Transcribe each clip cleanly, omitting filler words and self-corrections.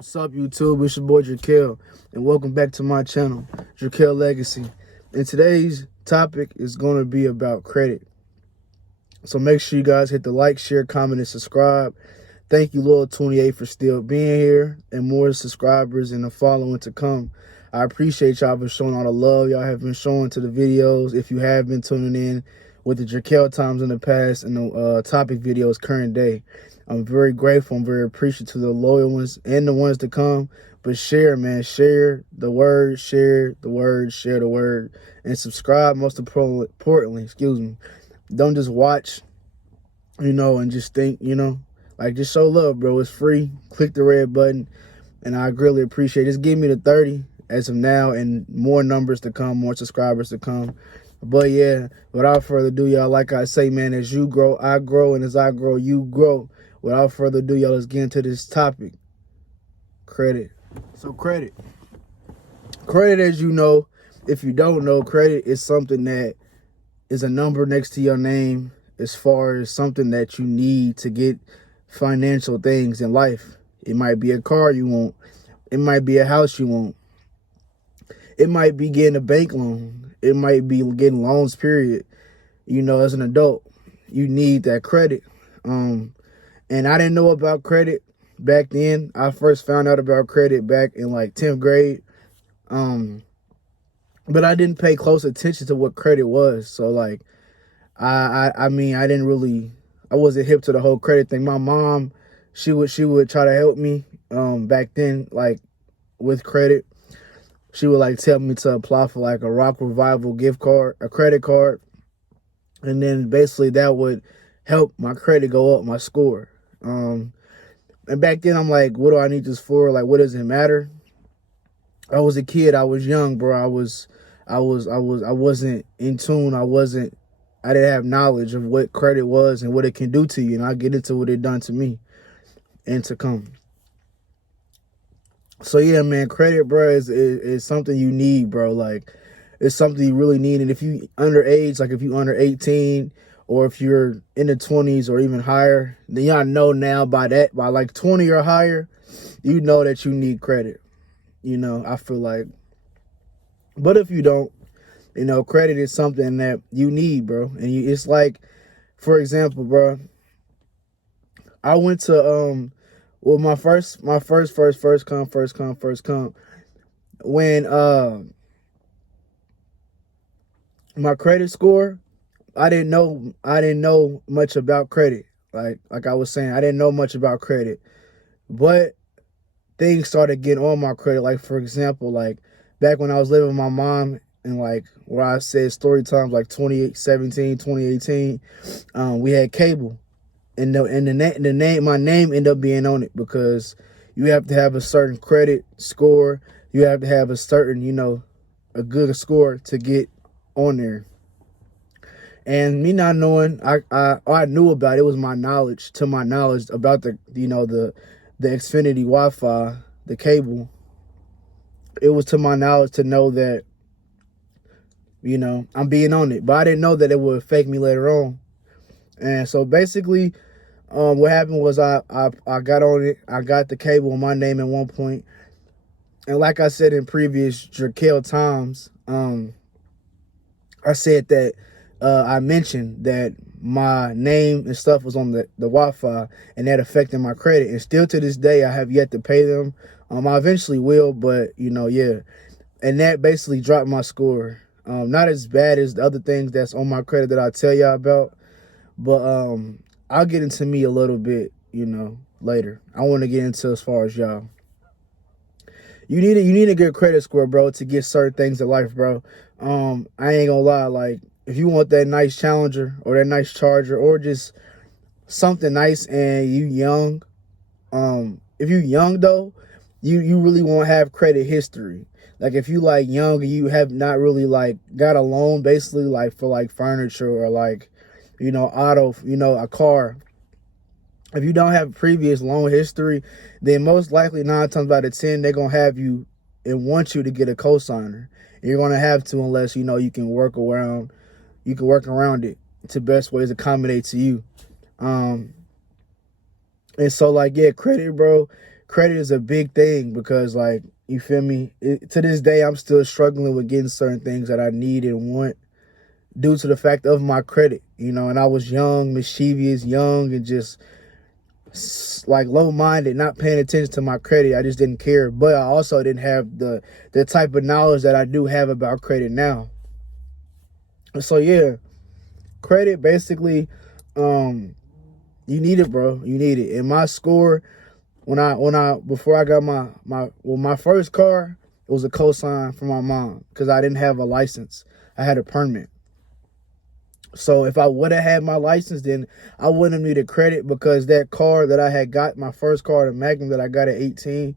What's up, YouTube? It's your boy Dra'Quel, and welcome back to my channel, Dra'Quel Legacy. And today's topic is going to be about credit. So make sure you guys hit the like, share, comment, and subscribe. Thank you, Loyal28, for still being here, and more subscribers and the following to come. I appreciate y'all for showing all the love y'all have been showing to the videos. If you have been tuning in with the Dra'Quel times in the past and the topic videos current day, I'm very grateful. I'm very appreciative to the loyal ones and the ones to come. But share, man. Share the word, share the word, share the word. And subscribe, most importantly, excuse me. Don't just watch, and just think, like, just show love, bro. It's free. Click the red button. And I greatly appreciate it. Just give me the 30 as of now and more numbers to come, more subscribers to come. But yeah, without further ado, y'all, like I say, man, as you grow, I grow. And as I grow, you grow. Without further ado, y'all, let's get into this topic. Credit. So credit, as you know, if you don't know, credit is something that is a number next to your name as far as something that you need to get financial things in life. It might be a car you want. It might be a house you want. It might be getting a bank loan. It might be getting loans, period. As an adult, you need that credit. And I didn't know about credit back then. I first found out about credit back in like 10th grade. But I didn't pay close attention to what credit was. So like, I wasn't hip to the whole credit thing. My mom, she would try to help me back then, like with credit. She would like tell me to apply for like a Rock Revival gift card, a credit card. And then basically that would help my credit go up, my score. And back then I'm like, what do I need this for? Like, what does it matter? I was a kid. I was young, bro. I wasn't in tune. I didn't have knowledge of what credit was and what it can do to you. And I'll get into what it done to me and to come. So yeah, man, credit, bro, is something you need, bro. Like, it's something you really need. And if you underage, like if you under 18, or if you're in the 20s or even higher, then y'all know now by like 20 or higher, you know that you need credit. I feel like. But if you don't, credit is something that you need, bro. And it's like, for example, bro, I went to my first come. When my credit score, I didn't know much about credit. Like I was saying, I didn't know much about credit. But things started getting on my credit. Like, for example, like back when I was living with my mom and like where I said story times like 2017, 2018, we had cable. And my name ended up being on it because you have to have a certain credit score. You have to have a certain, a good score to get on there. And me not knowing, I knew about it. It was my knowledge about the Xfinity Wi-Fi, the cable. It was to my knowledge to know that, I'm being on it. But I didn't know that it would affect me later on. And so basically, what happened was I got on it. I got the cable in my name at one point. And like I said in previous Dra'Quel times, I said that I mentioned that my name and stuff was on the Wi-Fi, and that affected my credit. And still to this day, I have yet to pay them. I eventually will, but yeah. And that basically dropped my score. Not as bad as the other things that's on my credit that I'll tell y'all about, but I'll get into me a little bit, later. I want to get into as far as y'all. You need a good credit score, bro, to get certain things in life, bro. I ain't gonna lie, like, if you want that nice Challenger or that nice Charger or just something nice and you young, if you young though, you really won't have credit history. Like if you like young and you have not really like got a loan basically like for like furniture or like, auto, a car. If you don't have previous loan history, then most likely 9 times out of 10, they're going to have you and want you to get a cosigner. You're going to have to unless, you can work around it to best ways accommodate to you. And so like, yeah, credit, bro. credit is a big thing because, like, you feel me? To this day, I'm still struggling with getting certain things that I need and want due to the fact of my credit, you know. And I was young, mischievous, young, and just like low-minded, not paying attention to my credit. I just didn't care. But I also didn't have the type of knowledge that I do have about credit now. So yeah, credit basically, you need it, bro. You need it. And my score, before I got my first car, it was a cosign from my mom because I didn't have a license. I had a permit. So if I would have had my license, then I wouldn't have needed credit because that car that I had got, my first car, the Magnum that I got at 18,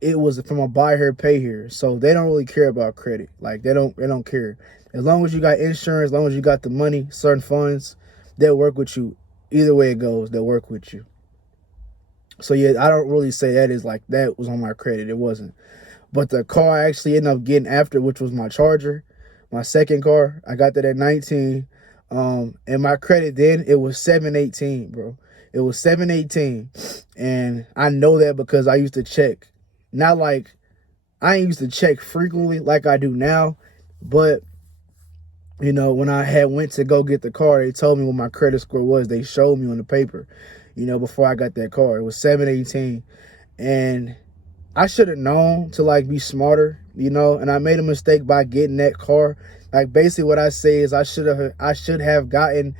it was from a buy here, pay here. So they don't really care about credit. Like they don't care. As long as you got insurance, as long as you got the money, certain funds, they'll work with you. Either way it goes, they'll work with you. So yeah, I don't really say that was on my credit. It wasn't. But the car I actually ended up getting after, which was my Charger, my second car, I got that at 19. And my credit then, it was 718, bro. It was 718. And I know that because I used to check. Not like, I ain't used to check frequently like I do now. But, you know, when I had went to go get the car, they told me what my credit score was. They showed me on the paper, you know, before I got that car. It was 718. And I should have known to like be smarter, you know, and I made a mistake by getting that car. Like basically what I say is I should have gotten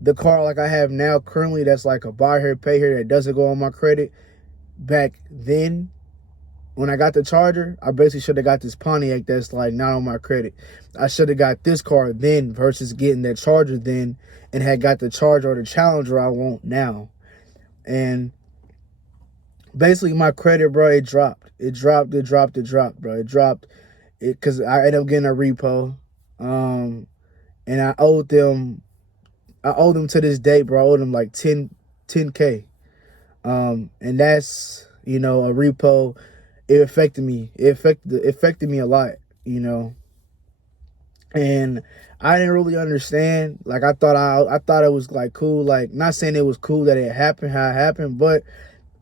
the car like I have now currently, that's like a buy here, pay here, that doesn't go on my credit. Back then, when I got the Charger, I basically should have got this Pontiac that's like not on my credit. I should have got this car then versus getting that Charger then and had got the Charger or the Challenger I want now. And basically my credit, bro, it dropped, bro. It dropped because I ended up getting a repo. And I owed them to this day, bro. I owed them like 10K. And that's, you know, a repo. It affected me. It affected me a lot, you know. And I didn't really understand. Like I thought it was like cool. Like, not saying it was cool that it happened how it happened, but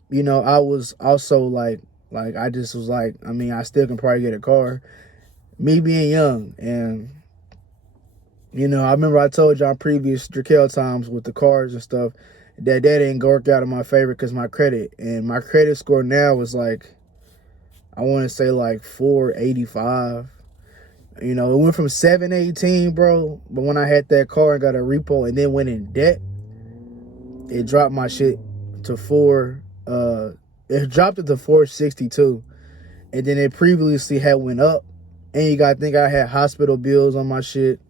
you know, I was also like I just was like, I mean, I still can probably get a car. Me being young, and you know, I remember I told you on previous Dra'Quel times with the cars and stuff that didn't work out in my favor because my credit score now is like, I want to say like 485. You know, it went from 718, bro. But when I had that car and got a repo and then went in debt, it dropped my shit to it dropped it to 462. And then it previously had went up. And you gotta think I had hospital bills on my shit.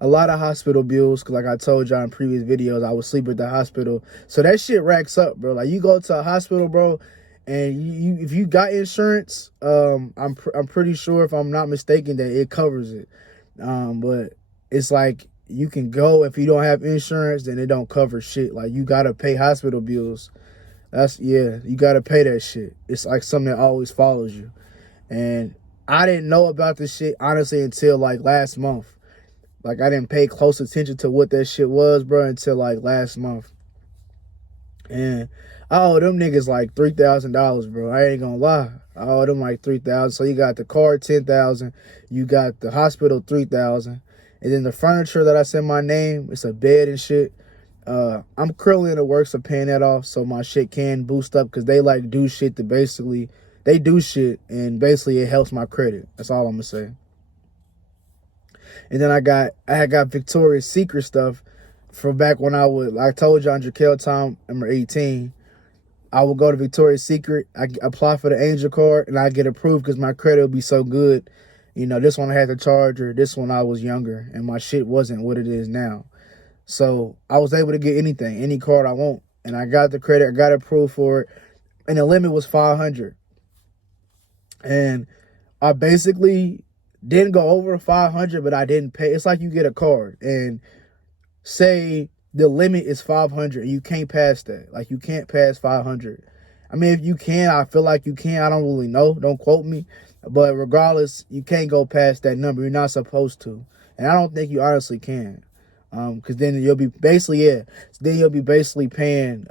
A lot of hospital bills, because like I told y'all in previous videos, I would sleep at the hospital. So that shit racks up, bro. Like, you go to a hospital, bro, and if you got insurance, I'm pretty sure, if I'm not mistaken, that it covers it. But it's like, you can go, if you don't have insurance, then it don't cover shit. Like, you gotta pay hospital bills. You gotta pay that shit. It's like something that always follows you. And I didn't know about this shit, honestly, until like last month. Like, I didn't pay close attention to what that shit was, bro, until like last month. And I owe them niggas like $3,000, bro. I ain't gonna lie. I owe them like $3,000. So you got the car, $10,000. You got the hospital, $3,000. And then the furniture that I said my name, it's a bed and shit. I'm currently in the works of paying that off so my shit can boost up, because they like do shit to basically, they do shit and basically it helps my credit. That's all I'm gonna say. And then I had got Victoria's Secret stuff from back when I told you on Dra'Quel time, number 18. I would go to Victoria's Secret, I apply for the Angel card, and I get approved because my credit would be so good. You know, this one I had the Charger, this one I was younger, and my shit wasn't what it is now. So I was able to get anything, any card I want. And I got the credit, I got approved for it, and the limit was 500. And I basically didn't go over 500, but I didn't pay. It's like you get a card, and say the limit is 500, and you can't pass that. Like, you can't pass 500. I mean, if you can, I feel like you can. I don't really know. Don't quote me. But regardless, you can't go past that number. You're not supposed to. And I don't think you honestly can. Because then you'll be basically, then you'll be basically paying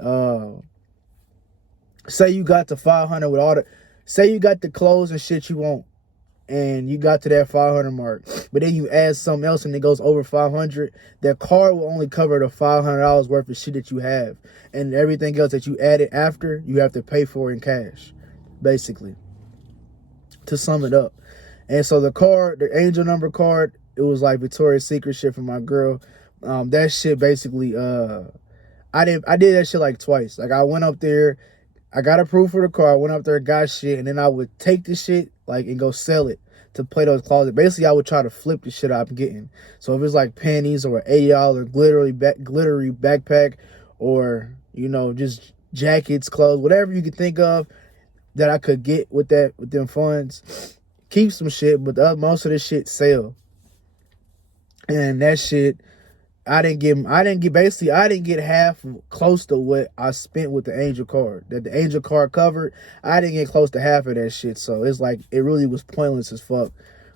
say you got to 500 with all the, say you got the clothes and shit you want, and you got to that 500 mark, but then you add something else and it goes over 500, that card will only cover the $500 worth of shit that you have, and everything else that you added after, you have to pay for in cash, basically, to sum it up. And so the card, the angel number card, it was like Victoria's Secret shit for my girl. That shit basically, I did that shit like twice. Like I went up there, I got approved for the car. I went up there, got shit, and then I would take the shit like and go sell it to Plato's Closet. Basically, I would try to flip the shit I'm getting. So if it's like panties or an $80 glittery backpack, or you know just jackets, clothes, whatever you could think of that I could get with them funds, keep some shit, but most of this shit sell. And that shit, I didn't get half close to what I spent with the angel card. That the angel card covered, I didn't get close to half of that shit. So it's like, it really was pointless as fuck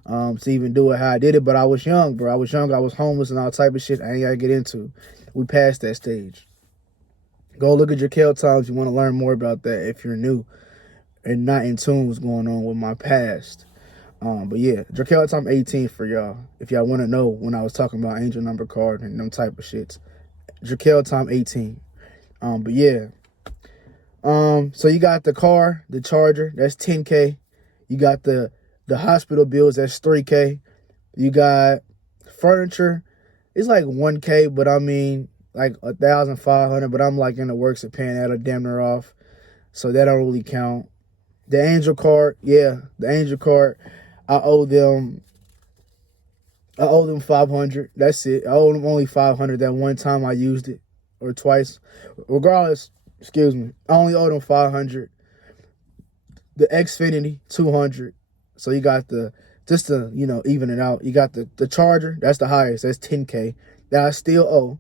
to even do it how I did it. But I was young, bro. I was homeless and all type of shit I ain't gotta get into. We passed that stage. Go look at Dra'Quel times. You want to learn more about that if you're new and not in tune what's going on with my past. But yeah, Dra'Quel time 18 for y'all. If y'all want to know when I was talking about angel number card and them type of shits. Dra'Quel time 18. But yeah. So you got the car, the charger, that's 10K. You got the hospital bills, that's 3K. You got furniture, it's like 1K, but I mean like 1,500, but I'm like in the works of paying that or damn near off. So that don't really count. The angel card, yeah, the angel card, I owe them 500. That's it. I owe them only 500 that one time I used it, or twice. Regardless, excuse me, I only owe them 500. The Xfinity 200. So you got just to, you know, even it out. You got the charger, that's the highest. That's 10K that I still owe.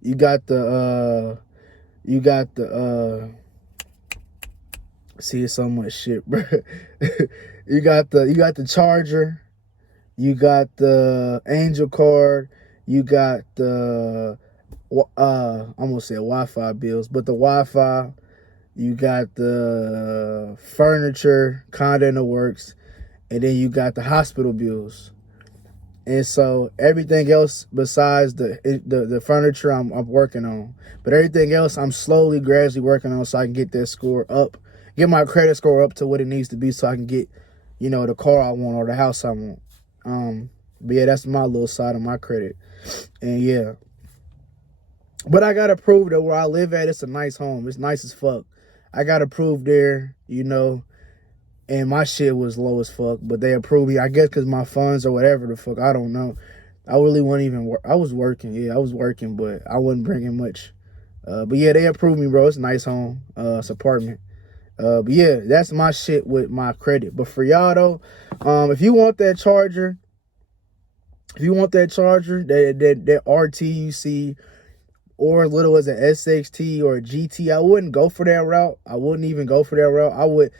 You got the see, it's so much shit, bro. you got the charger, you got the angel card, you got the I'm gonna say Wi-Fi bills, but the Wi-Fi, you got the furniture, kinda in the works, and then you got the hospital bills. And so everything else besides the furniture I'm working on. But everything else I'm slowly, gradually working on so I can get that score up. Get my credit score up to what it needs to be so I can get, you know, the car I want or the house I want. But yeah, that's my little side of my credit. And yeah. But I gotta prove that where I live at, it's a nice home. It's nice as fuck. I gotta prove there, you know. And my shit was low as fuck, but they approved me. I guess because my funds or whatever the fuck, I don't know. I really wasn't even work. I was working, yeah, I was working, but I wasn't bringing much. But yeah, they approved me, bro. It's a nice home, it's apartment. But yeah, that's my shit with my credit. But for y'all though, if you want that charger, that RT you see, or as little as an SXT or a GT, I wouldn't go for that route. I wouldn't even go for that route.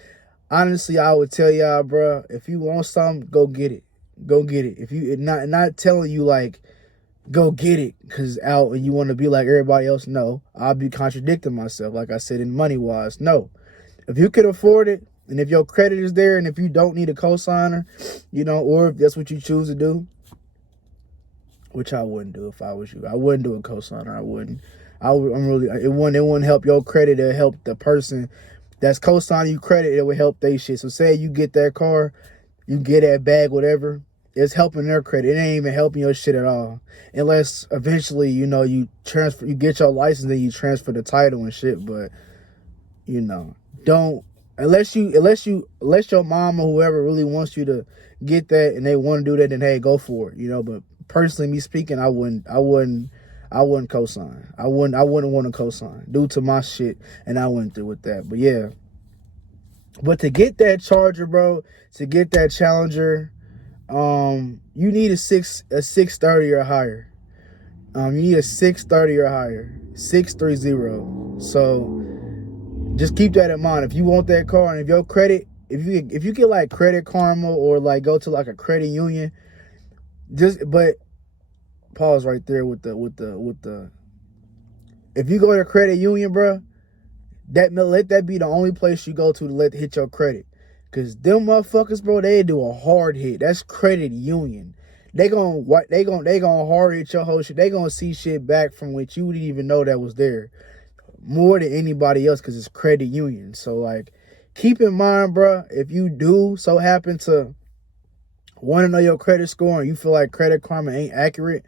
Honestly, I would tell y'all, bro, if you want something, go get it. Go get it. If you not telling you like, go get it because out and you want to be like everybody else, no. I'll be contradicting myself, like I said, in money wise. No. If you can afford it, and if your credit is there, and if you don't need a cosigner, you know, or if that's what you choose to do, which I wouldn't do if I was you. I wouldn't do a cosigner. I wouldn't. It wouldn't help your credit. It'll help the person that's co-signing you credit. It would help they shit. So say you get that car, you get that bag, whatever, it's helping their credit. It ain't even helping your shit at all. Unless eventually, you know, you get your license and you transfer the title and shit. But, you know, don't, unless your mom or whoever really wants you to get that and they want to do that, then hey, go for it, you know. But personally, me speaking, I wouldn't co-sign. I wouldn't want to co-sign due to my shit, and I went through with that. But yeah. But to get that charger, bro, to get that Challenger, you need a 630 or higher. You need a 630 or higher. 630. So just keep that in mind. If you want that car, and if your credit, if you get like Credit Karma or like go to like a credit union, but pause right there with the if you go to a credit union, bro, let that be the only place you go to let hit your credit. Cause them motherfuckers, bro, they do a hard hit. That's credit union. They gonna hard hit your whole shit. They gonna see shit back from which you didn't even know that was there, more than anybody else, because it's credit union. So like, keep in mind, bro, if you do so happen to want to know your credit score and you feel like Credit Karma ain't accurate,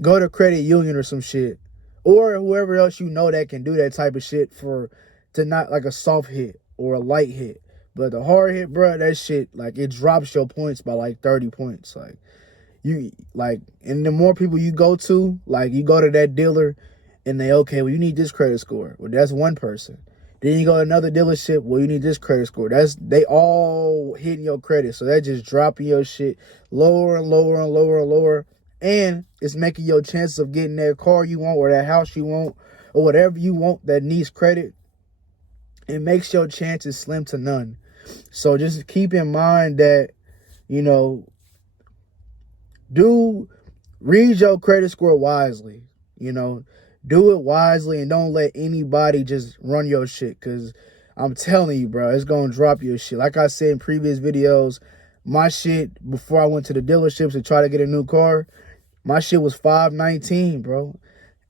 go to credit union or some shit, or whoever else you know that can do that type of shit to not like a soft hit or a light hit. But the hard hit, bro, that shit, like, it drops your points by like 30 points. Like, and the more people you go to, like, you go to that dealer and they, okay, well, you need this credit score. Well, that's one person. Then you go to another dealership, well, you need this credit score. They all hitting your credit. So that just dropping your shit lower and lower and lower and lower. And it's making your chances of getting that car you want or that house you want or whatever you want that needs credit, it makes your chances slim to none. So just keep in mind that, you know, read your credit score wisely. You know, do it wisely and don't let anybody just run your shit. Because I'm telling you, bro, it's going to drop your shit. Like I said in previous videos, my shit, before I went to the dealerships to try to get a new car, my shit was 519, bro.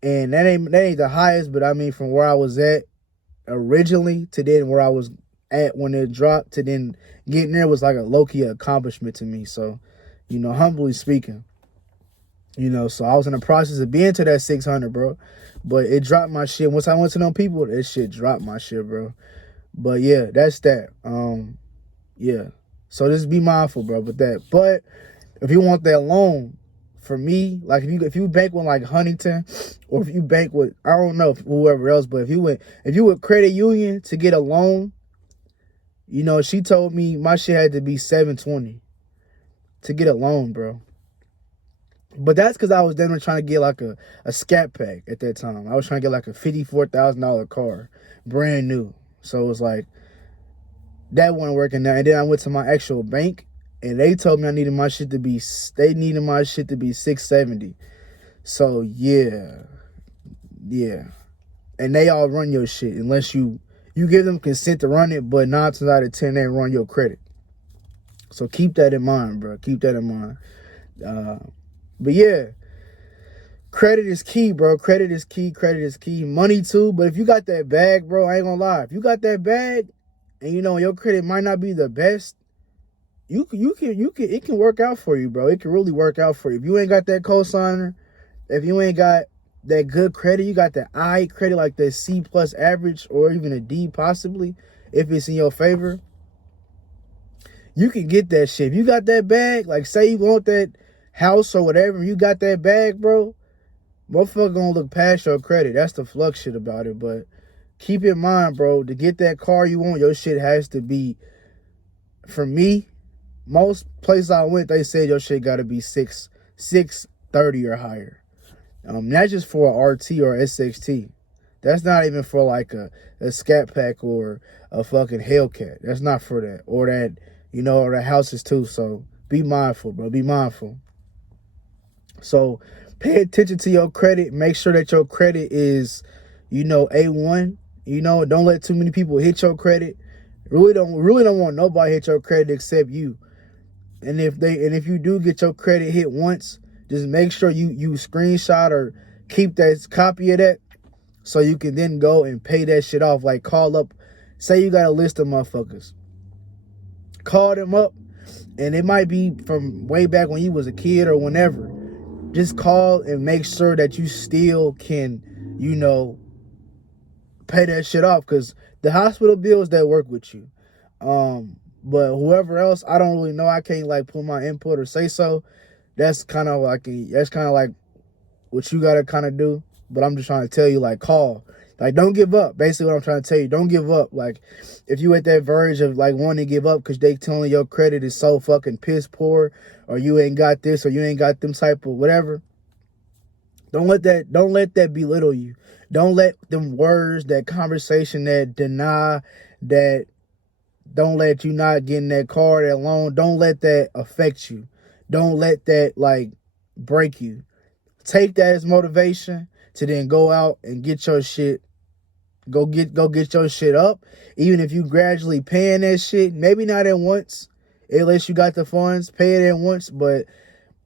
And that ain't the highest, but I mean, from where I was at originally to then where I was at when it dropped to then getting there was like a low-key accomplishment to me. So, you know, humbly speaking, you know, so I was in the process of being to that 600, bro. But it dropped my shit. Once I went to them people, that shit dropped my shit, bro. But yeah, that's that. Yeah. So just be mindful, bro, with that. But if you want that loan, for me, like if you bank with like Huntington, or if you bank with, I don't know, whoever else, but if you with credit union to get a loan, you know, she told me my shit had to be 720 to get a loan, bro. But that's because I was then trying to get like a scat pack at that time. I was trying to get like a $54,000 car, brand new. So it was like, that wasn't working out. And then I went to my actual bank, and they told me I needed my shit to be 670. So yeah. And they all run your shit unless you give them consent to run it, but 9 times out of 10 they run your credit. So keep that in mind, bro. Keep that in mind. But yeah, credit is key, bro. Credit is key. Credit is key. Money too. But if you got that bag, bro, I ain't gonna lie. If you got that bag, and you know your credit might not be the best, it can work out for you, bro. It can really work out for you. If you ain't got that cosigner, if you ain't got that good credit, you got that I credit, like that C+ average, or even a D possibly, if it's in your favor, you can get that shit. If you got that bag, like say you want that house or whatever, you got that bag, bro, motherfucker gonna look past your credit. That's the flux shit about it. But keep in mind, bro, to get that car you want, your shit has to be, for me, most places I went, they said your shit gotta be 630 or higher. Not just for a RT or SXT. That's not even for like a Scat Pack or a fucking Hellcat. That's not for that. Or that, you know, or the houses too. So be mindful, bro. Be mindful. So pay attention to your credit. Make sure that your credit is, you know, A1. You know, don't let too many people hit your credit. Really don't want nobody hit your credit except you. And if you do get your credit hit once, just make sure you screenshot or keep that copy of that, so you can then go and pay that shit off. Like call up, say you got a list of motherfuckers, call them up, and it might be from way back when you was a kid or whenever. Just call and make sure that you still can, you know, pay that shit off, because the hospital bills that work with you. But whoever else, I don't really know. I can't like put my input or say so. That's kind of like what you gotta kind of do. But I'm just trying to tell you, like, call. Like, don't give up. Basically what I'm trying to tell you, don't give up. Like, if you at that verge of like wanting to give up because they telling your credit is so fucking piss poor, or you ain't got this, or you ain't got them type of whatever, don't let that belittle you. Don't let them words, that conversation, that deny, that don't let you not getting that car, that loan, don't let that affect you. Don't let that like break you. Take that as motivation to then go out and get your shit Go get your shit up. Even if you gradually paying that shit, maybe not at once, unless you got the funds, pay it at once. But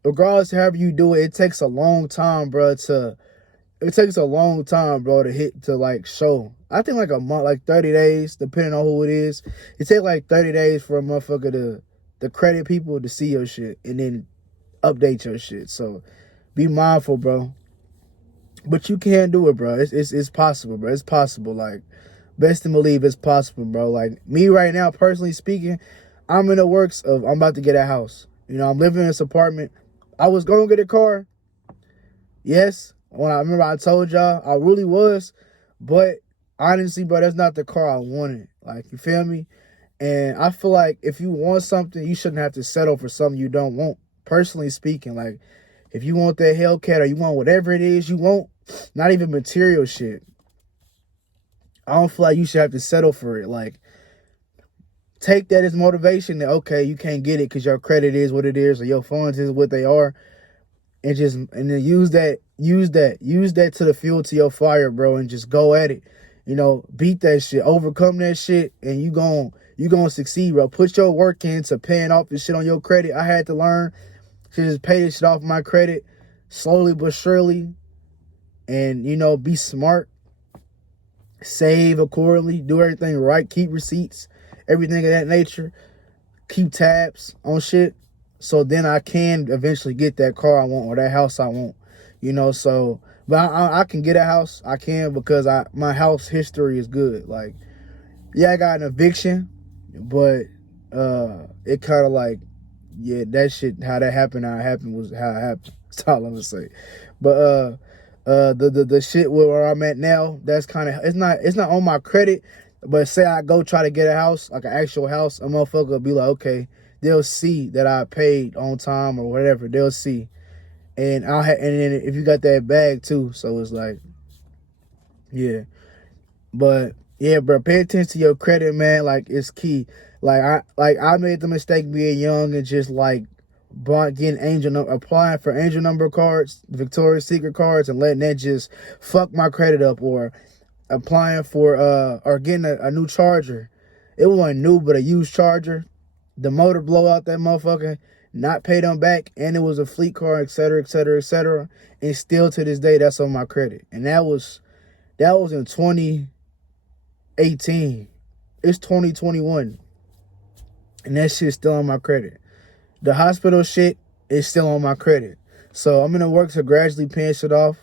regardless, however you do it, it takes a long time, bro. It takes a long time, bro, to like show. I think like a month, like 30 days, depending on who it is. It takes like 30 days for a motherfucker to credit people to see your shit and then update your shit. So be mindful, bro. But you can do it, bro. It's possible, bro. It's possible. Like, best to believe it's possible, bro. Like, me right now, personally speaking, I'm in the works of, I'm about to get a house. You know, I'm living in this apartment. I was going to get a car. Yes. When I remember I told y'all, I really was. But honestly, bro, that's not the car I wanted. Like, you feel me? And I feel like if you want something, you shouldn't have to settle for something you don't want. Personally speaking, like, if you want that Hellcat or you want whatever it is you want, not even material shit, I don't feel like you should have to settle for it. Like, take that as motivation that, okay, you can't get it because your credit is what it is or your funds is what they are. And then use that to the fuel to your fire, bro, and just go at it. You know, beat that shit, overcome that shit, and you gonna succeed, bro. Put your work into paying off this shit on your credit. I had to learn to just pay this shit off my credit slowly but surely, and, you know, be smart, save accordingly, do everything right, keep receipts, everything of that nature, keep tabs on shit, so then I can eventually get that car I want or that house I want, you know. So, but I can get a house, I can, because my house history is good. Like, yeah, I got an eviction, but it kind of like, yeah, that shit, how it happened was how it happened. That's all I'm gonna say. But the shit where I'm at now, that's kind of, it's not on my credit. But say I go try to get a house, like an actual house, a motherfucker will be like, okay, they'll see that I paid on time or whatever. They'll see, and and then if you got that bag too, so it's like, yeah. But yeah, bro, pay attention to your credit, man. Like, it's key. I made the mistake being young and just like applying for angel number cards, Victoria's Secret cards, and letting that just fuck my credit up, or applying for or getting a new charger. It wasn't new, but a used charger. The motor blow out that motherfucker, not pay them back, and it was a fleet car, etc., etc., etc. And still to this day, that's on my credit. And that was in 2018. It's 2021. And that shit's still on my credit. The hospital shit is still on my credit. So I'm gonna work to gradually paying shit off.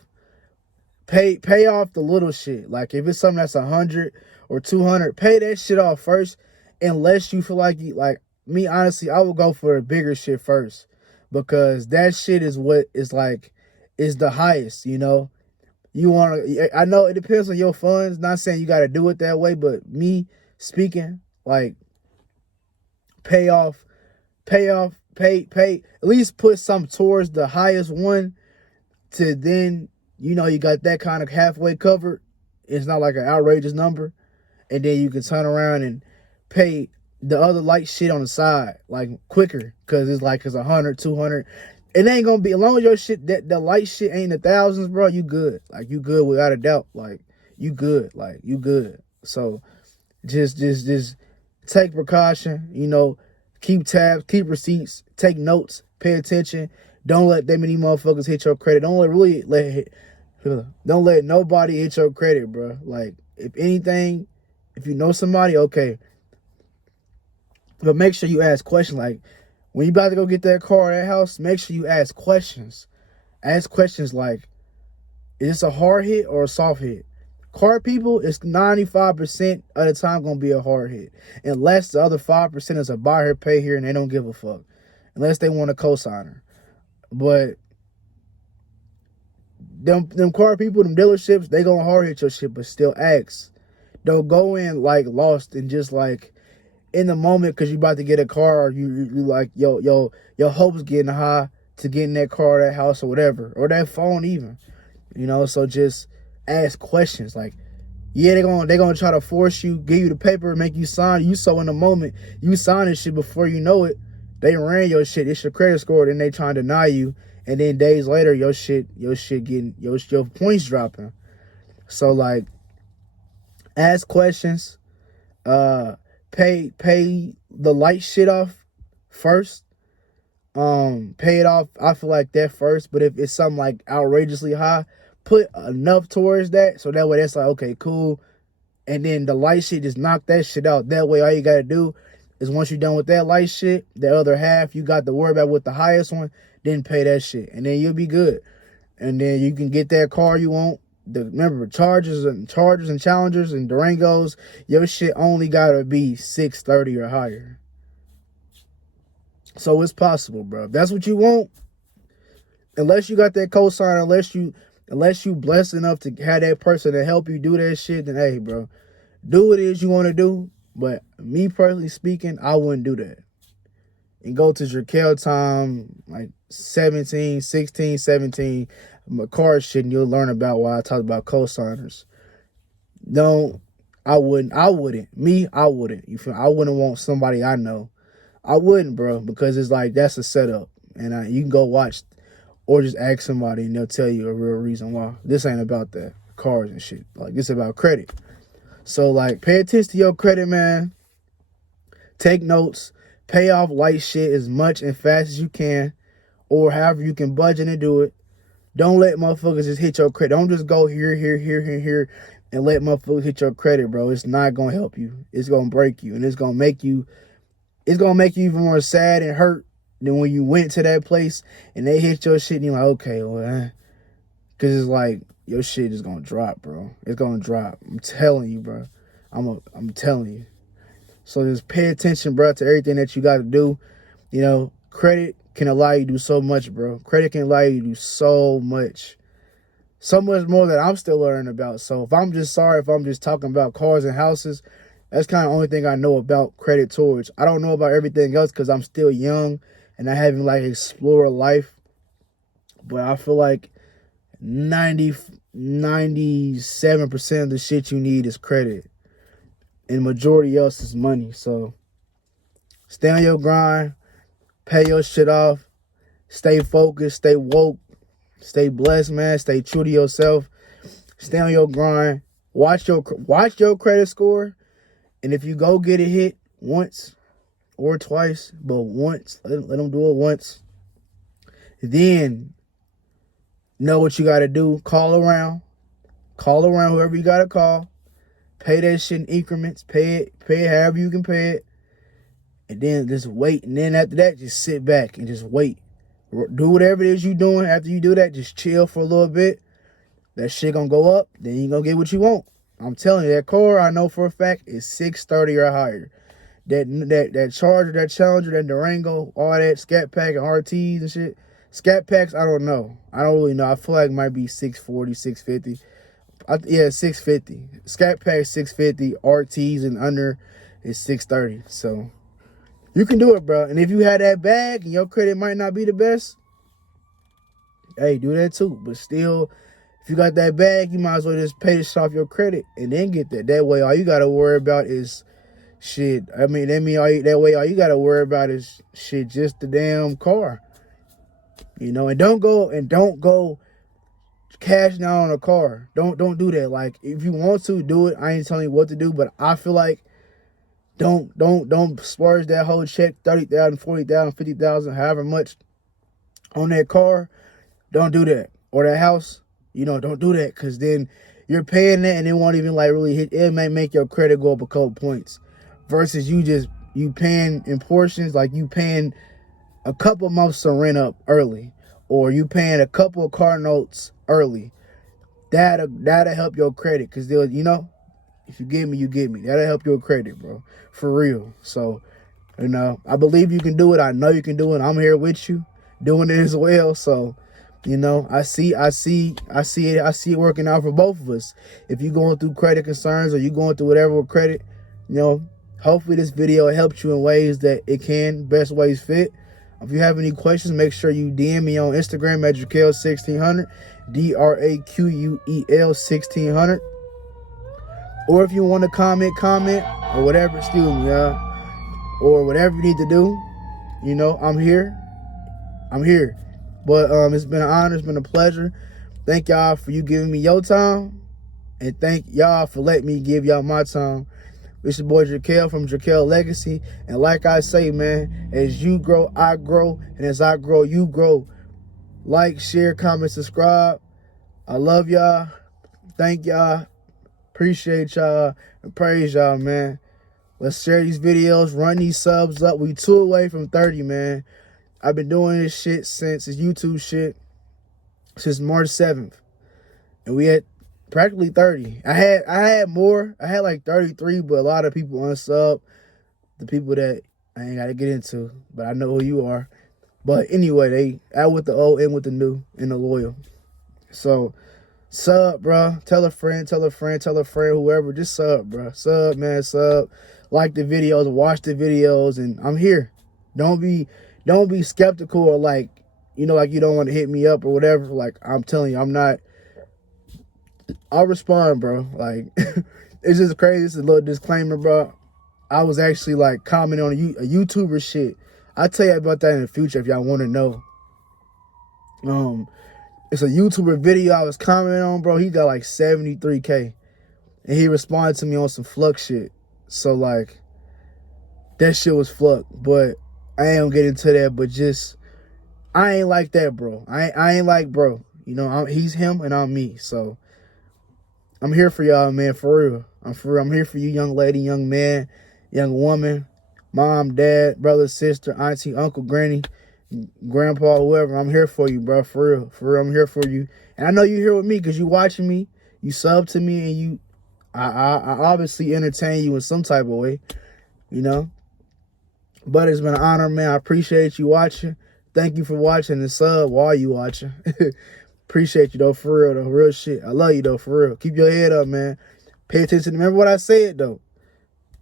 Pay off the little shit. Like, if it's something that's 100 or 200, pay that shit off first. Unless you feel like me, honestly, I would go for the bigger shit first, because that shit is what is like, is the highest, you know. I know it depends on your funds. Not saying you got to do it that way, but me speaking, like, pay, at least put some towards the highest one, to then, you know, you got that kind of halfway covered. It's not like an outrageous number. And then you can turn around and pay the other light shit on the side, like, quicker, because it's 100, 200. It ain't gonna be, as long as your shit, that the light shit ain't the thousands, bro, you good. Like, you good without a doubt. Like, you good. Like, you good. So just take precaution, you know, keep tabs, keep receipts, take notes, pay attention. Don't let that many motherfuckers hit your credit. Don't let nobody hit your credit, bro. Like, if anything, if you know somebody, okay. But make sure you ask questions. Like, when you about to go get that car or that house, make sure you ask questions. Ask questions like, is this a hard hit or a soft hit? Car people, it's 95% of the time going to be a hard hit. Unless the other 5% is a buy here, pay here, and they don't give a fuck. Unless they want a cosigner. But them car people, them dealerships, they going to hard hit your shit, but still ask. Don't go in like lost and just like in the moment because you about to get a car, or you like your hopes getting high to get in that car, that house, or whatever, or that phone even, you know. So just ask questions. Like, yeah, they're gonna try to force you, give you the paper, make you sign. You so in the moment, you sign this shit, before you know it, they ran your shit. It's your credit score, then they trying to deny you, and then days later, your shit getting your points dropping. So like, Ask questions. Pay the light shit off first. Pay it off, I feel like, that first. But if it's something like outrageously high, put enough towards that, so that way that's like, okay, cool. And then the light shit, just knock that shit out. That way all you gotta do is, once you're done with that light shit, the other half you got to worry about with the highest one, then pay that shit, and then you'll be good. And then you can get that car you want. Remember, Chargers and Challengers and Durangos, your shit only gotta be 630 or higher. So it's possible, bro. If that's what you want, unless you got that cosign, unless you blessed enough to have that person to help you do that shit, then hey, bro, do what it is you want to do. But me personally speaking, I wouldn't do that. And go to Dra'Quel time, like 16, 17, car shit, and you'll learn about why I talked about cosigners. I wouldn't. I wouldn't. You feel? I wouldn't want somebody I know. I wouldn't, bro, because it's like, that's a setup. And you can go watch or just ask somebody and they'll tell you a real reason why. This ain't about that. Cars and shit. Like, this about credit. So, like, pay attention to your credit, man. Take notes. Pay off light shit as much and fast as you can, or however you can budget and do it. Don't let motherfuckers just hit your credit. Don't just go here, and let motherfuckers hit your credit, bro. It's not going to help you. It's going to break you, and it's going to make you even more sad and hurt than when you went to that place and they hit your shit and you're like, okay, well, because it's like, your shit is going to drop, bro. It's going to drop. I'm telling you, bro. I'm telling you. So just pay attention, bro, to everything that you got to do. You know, credit can allow you to do so much, bro. Credit can allow you to do so much. So much more that I'm still learning about. So if I'm just talking about cars and houses, that's kind of the only thing I know about credit towards. I don't know about everything else because I'm still young and I haven't, like, explored life. But I feel like 97% of the shit you need is credit. And majority else is money. So stay on your grind. Pay your shit off. Stay focused. Stay woke. Stay blessed, man. Stay true to yourself. Stay on your grind. Watch your credit score. And if you go get it hit once or twice, but once, let them do it once, then know what you got to do. Call around whoever you got to call. Pay that shit in increments. Pay it however you can pay it. And then just wait. And then after that, just sit back and just wait. Do whatever it is you're doing. After you do that, just chill for a little bit. That shit gonna go up. Then you gonna get what you want. I'm telling you, that car, I know for a fact, is 630 or higher. That Charger, that Challenger, that Durango, all that Scat Pack and RTs and shit. Scat Packs, I don't know. I don't really know. I feel like it might be 640, 650. 650. Scat Pack 650. RTs and under is 630. So you can do it, bro. And if you had that bag and your credit might not be the best, hey, do that too. But still, if you got that bag, you might as well just pay this off your credit and then get that. That way, all you got to worry about is shit. All you got to worry about is shit, just the damn car. You know, and don't go cashing out on a car. Don't do that. Like, if you want to do it, I ain't telling you what to do, but I feel like don't splurge that whole check, 30,000, 40,000, 50,000, however much on that car. Don't do that. Or that house. You know, don't do that, because then you're paying that and it won't even like really hit. It may make your credit go up a couple points versus you paying in portions, like you paying a couple months to rent up early, or you paying a couple of car notes early. That'll help your credit, because they'll, you know, if you get me, you get me. That'll help your credit, bro, for real. So, you know, I believe you can do it. I know you can do it. I'm here with you doing it as well. So, you know, I see it working out for both of us. If you're going through credit concerns or you going through whatever with credit, you know, hopefully this video helps you in ways that it can, best ways fit. If you have any questions, make sure you DM me on Instagram at Dra'Quel1600, Dra'Quel 1600. Or if you want to comment, or whatever, excuse me, y'all, or whatever you need to do, you know, I'm here. But it's been an honor, it's been a pleasure. Thank y'all for you giving me your time. And thank y'all for letting me give y'all my time. It's your boy Dra'Quel from Dra'Quel Legacy. And like I say, man, as you grow, I grow. And as I grow, you grow. Like, share, comment, subscribe. I love y'all. Thank y'all. Appreciate y'all. And praise y'all, man. Let's share these videos. Run these subs up. We 2 away from 30, man. I've been doing this shit since this YouTube shit since March 7th. And we had practically 30. I had more. I had like 33, but a lot of people unsub. The people that I ain't gotta get into, but I know who you are. But anyway, they out with the old, in with the new, and the loyal. So sub, bro. Tell a friend, tell a friend, tell a friend, whoever. Just sub, bro. Sub, man, sub. Like the videos, watch the videos, and I'm here. Don't be skeptical or like, like you don't want to hit me up or whatever. Like, I'm telling you, I'm not. I'll respond, bro. Like, it's just crazy. It's a little disclaimer, bro. I was actually like commenting on a YouTuber shit. I'll tell you about that in the future if y'all want to know. It's a YouTuber video I was commenting on, bro. He got like 73K. And he responded to me on some Flux shit. So like, that shit was Flux. But I ain't gonna get into that, but just, I ain't like that, bro. I ain't like bro. He's him and I'm me. So I'm here for y'all, man, for real. I'm here for you, young lady, young man, young woman, mom, dad, brother, sister, auntie, uncle, granny, grandpa, whoever. I'm here for you, bro, for real. For real, I'm here for you. And I know you're here with me because you watching me, you sub to me, and I obviously entertain you in some type of way, But it's been an honor, man. I appreciate you watching. Thank you for watching the sub while you watching. Appreciate you, though, for real, though. Real shit. I love you, though, for real. Keep your head up, man. Pay attention. Remember what I said, though.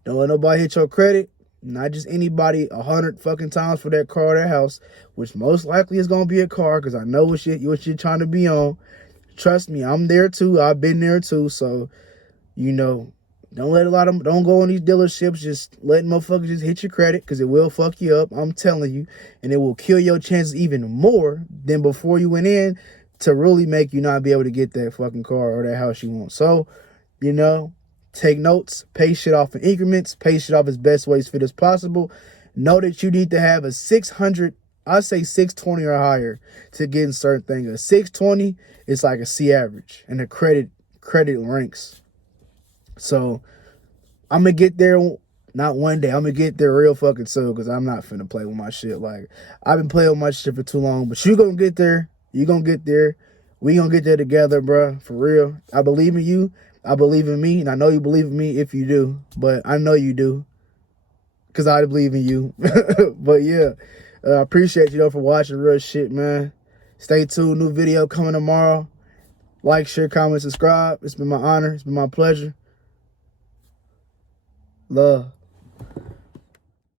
Don't let nobody hit your credit. Not just anybody 100 fucking times for that car or that house, which most likely is going to be a car because I know what you're trying to be on. Trust me, I'm there, too. I've been there, too. So, don't go in these dealerships just letting motherfuckers just hit your credit because it will fuck you up. I'm telling you. And it will kill your chances even more than before you went in, to really make you not be able to get that fucking car or that house you want. So, take notes, pay shit off in increments, pay shit off as best ways fit as possible. Know that you need to have a 600, I say 620 or higher to get in certain things. A 620 is like a C average, and the credit ranks. So, I'm going to get there, not one day. I'm going to get there real fucking soon because I'm not finna play with my shit. Like, I've been playing with my shit for too long, but you going to get there. You gonna get there. We gonna get there together, bro. For real. I believe in you. I believe in me. And I know you believe in me if you do. But I know you do. Because I believe in you. But yeah. I appreciate you, though, for watching real shit, man. Stay tuned. New video coming tomorrow. Like, share, comment, subscribe. It's been my honor. It's been my pleasure. Love.